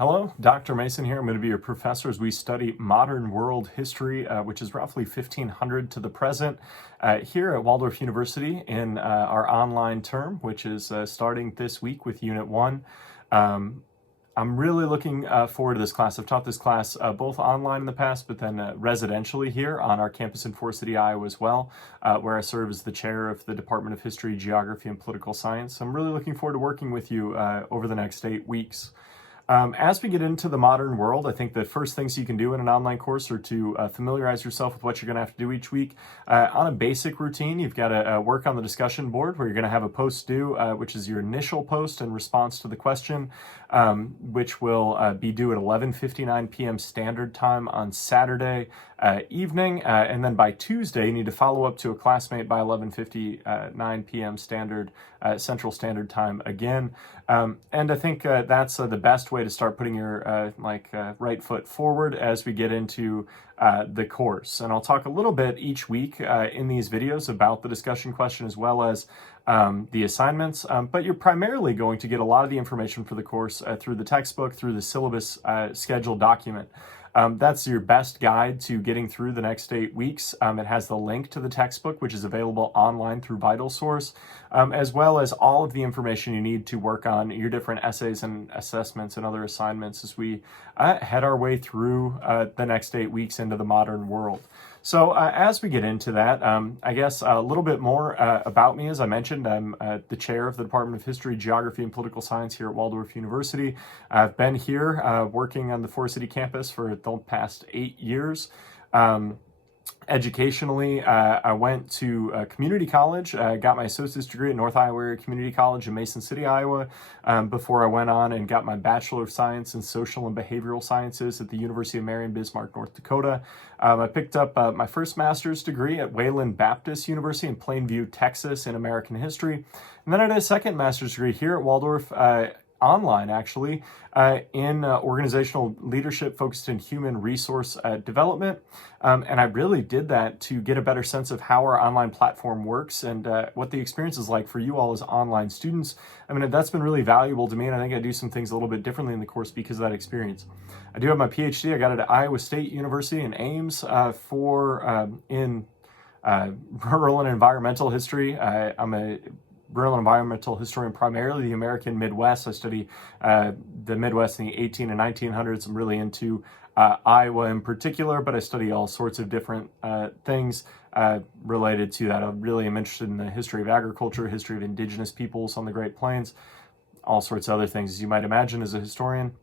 Hello, Dr. Mason here. I'm going to be your professor as we study modern world history, which is roughly 1500 to the present, here at Waldorf University in our online term, which is starting this week with Unit 1. I'm really looking forward to this class. I've taught this class both online in the past, but then residentially here on our campus in Forest City, Iowa as well, where I serve as the chair of the Department of History, Geography, and Political Science. I'm really looking forward to working with you over the next 8 weeks. As we get into the modern world, I think the first things you can do in an online course are to familiarize yourself with what you're going to have to do each week. On a basic routine, you've got to work on the discussion board where you're going to have a post due, which is your initial post in response to the question, which will be due at 11:59 p.m. Standard Time on Saturday evening. And then by Tuesday, you need to follow up to a classmate by 11:59 p.m. Central Standard Time again. And I think that's the best way to start putting your right foot forward as we get into the course. And I'll talk a little bit each week in these videos about the discussion question as well as the assignments, but you're primarily going to get a lot of the information for the course through the textbook, through the syllabus schedule document. That's your best guide to getting through the next 8 weeks. It has the link to the textbook, which is available online through VitalSource, as well as all of the information you need to work on your different essays and assessments and other assignments as we head our way through the next 8 weeks into the modern world. So as we get into that, I guess a little bit more about me. As I mentioned, I'm the chair of the Department of History, Geography, and Political Science here at Waldorf University. I've been here working on the Forest City campus for the past 8 years. Educationally, I went to community college, got my associate's degree at North Iowa Area Community College in Mason City, Iowa, before I went on and got my Bachelor of Science in Social and Behavioral Sciences at the University of Marion, Bismarck, North Dakota. I picked up my first master's degree at Wayland Baptist University in Plainview, Texas in American History. And then I did a second master's degree here at Waldorf online, actually, in organizational leadership focused in human resource development. And I really did that to get a better sense of how our online platform works and what the experience is like for you all as online students. I mean, that's been really valuable to me, and I think I do some things a little bit differently in the course because of that experience. I do have my PhD. I got it at Iowa State University in Ames in rural and environmental history. I'm a rural and environmental historian, primarily the American Midwest. I study the Midwest in the 18 and 1900s. I'm really into Iowa in particular, but I study all sorts of different things related to that. I really am interested in the history of agriculture, history of indigenous peoples on the Great Plains, all sorts of other things. As you might imagine, as a historian,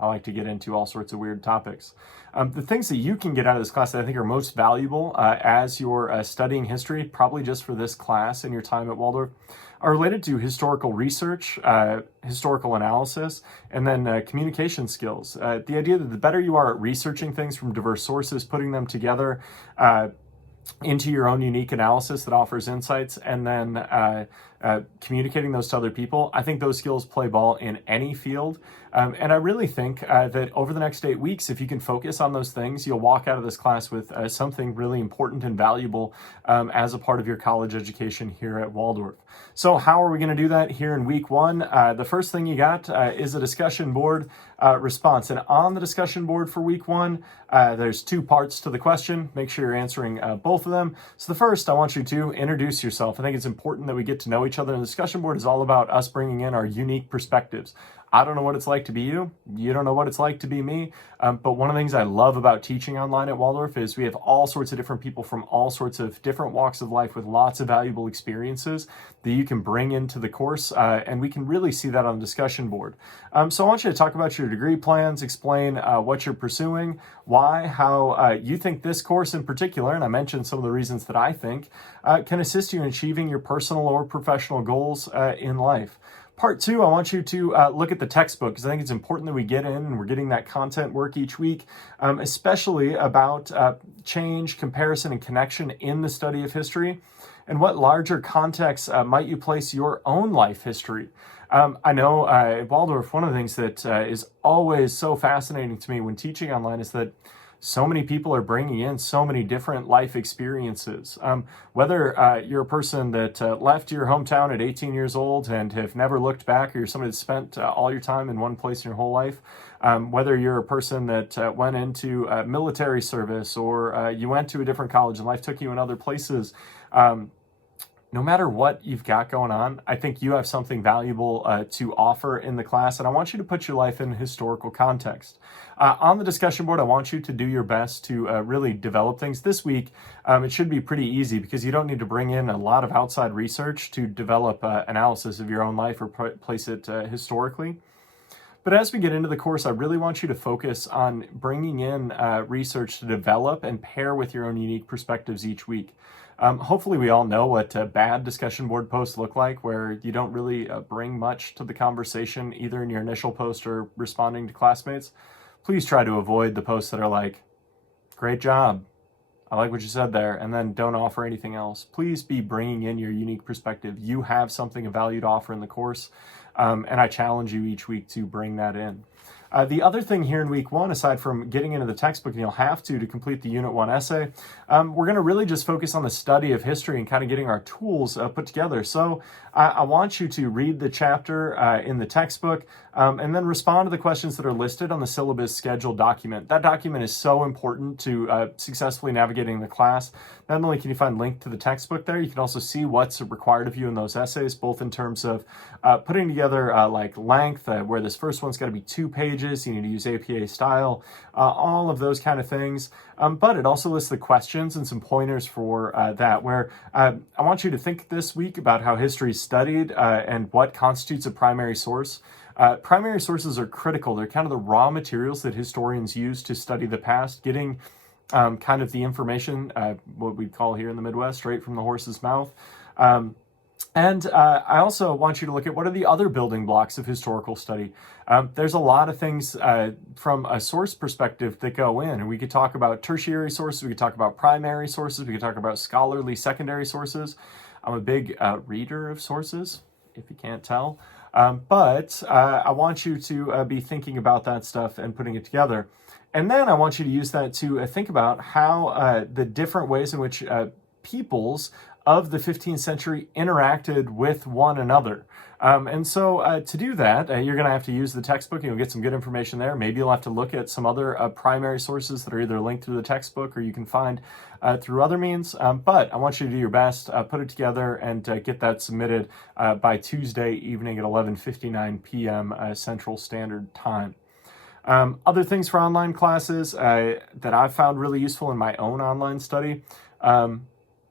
I like to get into all sorts of weird topics. The things that you can get out of this class that I think are most valuable as you're studying history, probably just for this class and your time at Waldorf, are related to historical research, historical analysis, and then communication skills. The idea that the better you are at researching things from diverse sources, putting them together into your own unique analysis that offers insights, and then communicating those to other people, I think those skills play ball in any field. And I really think that over the next 8 weeks, if you can focus on those things, you'll walk out of this class with something really important and valuable as a part of your college education here at Waldorf. So how are we going to do that here in week 1? The first thing you got is a discussion board response. And on the discussion board for week 1, there's 2 parts to the question. Make sure you're answering both of them. So the first, I want you to introduce yourself. I think it's important that we get to know each other. And the discussion board is all about us bringing in our unique perspectives. I don't know what it's like to be you. You don't know what it's like to be me. But one of the things I love about teaching online at Waldorf is we have all sorts of different people from all sorts of different walks of life with lots of valuable experiences that you can bring into the course. And we can really see that on the discussion board. So I want you to talk about your degree plans, explain what you're pursuing, why, how you think this course in particular, and I mentioned some of the reasons that I think, can assist you in achieving your personal or professional goals in life. Part 2, I want you to look at the textbook because I think it's important that we get in and we're getting that content work each week, especially about change, comparison, and connection in the study of history. And what larger context might you place your own life history? I know at Waldorf, one of the things that is always so fascinating to me when teaching online is that so many people are bringing in so many different life experiences. Whether you're a person that left your hometown at 18 years old and have never looked back, or you're somebody that spent all your time in one place in your whole life, whether you're a person that went into military service, or you went to a different college and life took you in other places, no matter what you've got going on, I think you have something valuable to offer in the class, and I want you to put your life in historical context. On the discussion board, I want you to do your best to really develop things. This week, it should be pretty easy because you don't need to bring in a lot of outside research to develop analysis of your own life or place it historically. But as we get into the course, I really want you to focus on bringing in research to develop and pair with your own unique perspectives each week. Hopefully we all know what bad discussion board posts look like, where you don't really bring much to the conversation, either in your initial post or responding to classmates. Please try to avoid the posts that are like, great job, I like what you said there, and then don't offer anything else. Please be bringing in your unique perspective. You have something of value to offer in the course, and I challenge you each week to bring that in. The other thing here in week one, aside from getting into the textbook, and you'll have to complete the Unit 1 essay, we're going to really just focus on the study of history and kind of getting our tools put together. So I want you to read the chapter in the textbook and then respond to the questions that are listed on the syllabus schedule document. That document is so important to successfully navigating the class. Not only can you find a link to the textbook there, you can also see what's required of you in those essays, both in terms of putting together like length, where this first one's got to be 2 pages. You need to use APA style, all of those kind of things. But it also lists the questions and some pointers for that, where I want you to think this week about how history is studied and what constitutes a primary source. Primary sources are critical. They're kind of the raw materials that historians use to study the past, getting kind of the information, what we call here in the Midwest, straight from the horse's mouth. And I also want you to look at what are the other building blocks of historical study. There's a lot of things from a source perspective that go in, and we could talk about tertiary sources, we could talk about primary sources, we could talk about scholarly secondary sources. I'm a big reader of sources, if you can't tell, but I want you to be thinking about that stuff and putting it together. And then I want you to use that to think about how the different ways in which peoples of the 15th century interacted with one another. And so to do that, you're going to have to use the textbook, and you'll get some good information there. Maybe you'll have to look at some other primary sources that are either linked through the textbook or you can find through other means. But I want you to do your best, put it together, and get that submitted by Tuesday evening at 11:59 p.m. Central Standard Time. Other things for online classes that I've found really useful in my own online study.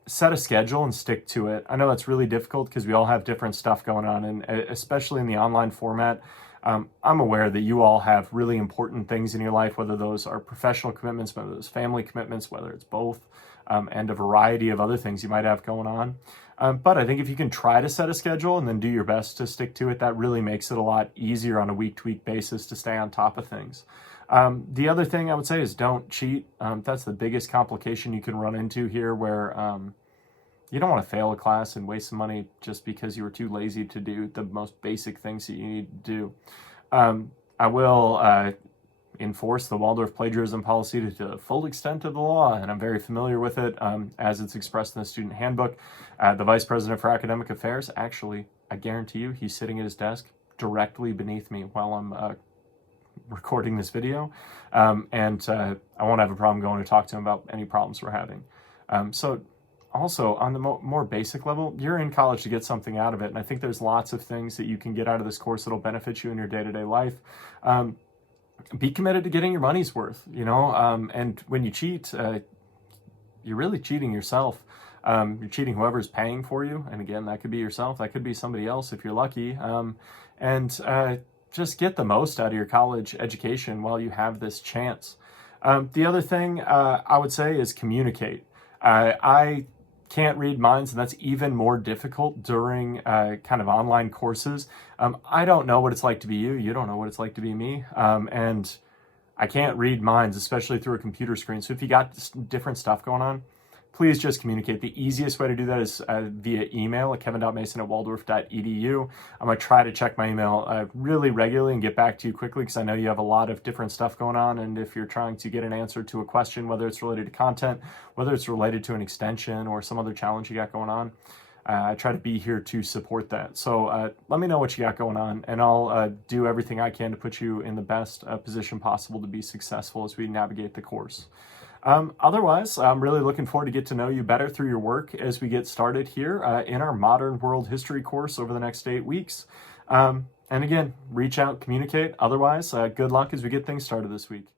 Set a schedule and stick to it. I know that's really difficult because we all have different stuff going on, and especially in the online format, I'm aware that you all have really important things in your life, whether those are professional commitments, whether those family commitments, whether it's both, and a variety of other things you might have going on. But I think if you can try to set a schedule and then do your best to stick to it, that really makes it a lot easier on a week-to-week basis to stay on top of things. The other thing I would say is don't cheat. That's the biggest complication you can run into here, where you don't want to fail a class and waste some money just because you were too lazy to do the most basic things that you need to do. I will enforce the Waldorf plagiarism policy to the full extent of the law, and I'm very familiar with it as it's expressed in the student handbook. The Vice President for Academic Affairs, actually, I guarantee you, he's sitting at his desk directly beneath me while I'm recording this video, and I won't have a problem going to talk to him about any problems we're having. So also, on the more basic level, you're in college to get something out of it, and I think there's lots of things that you can get out of this course that'll benefit you in your day-to-day life. Be committed to getting your money's worth, and when you cheat, you're really cheating yourself. You're cheating whoever's paying for you, and again, that could be yourself, that could be somebody else if you're lucky, and just get the most out of your college education while you have this chance. The other thing I would say is communicate. I can't read minds, and that's even more difficult during kind of online courses. I don't know what it's like to be you. You don't know what it's like to be me. And I can't read minds, especially through a computer screen. So if you got different stuff going on, please just communicate. The easiest way to do that is via email at kevin.mason@waldorf.edu. I'm going to try to check my email really regularly and get back to you quickly, because I know you have a lot of different stuff going on. And if you're trying to get an answer to a question, whether it's related to content, whether it's related to an extension or some other challenge you got going on, I try to be here to support that. So let me know what you got going on, and I'll do everything I can to put you in the best position possible to be successful as we navigate the course. Otherwise, I'm really looking forward to get to know you better through your work as we get started here in our Modern World History course over the next 8 weeks. And again, reach out, communicate. Otherwise, good luck as we get things started this week.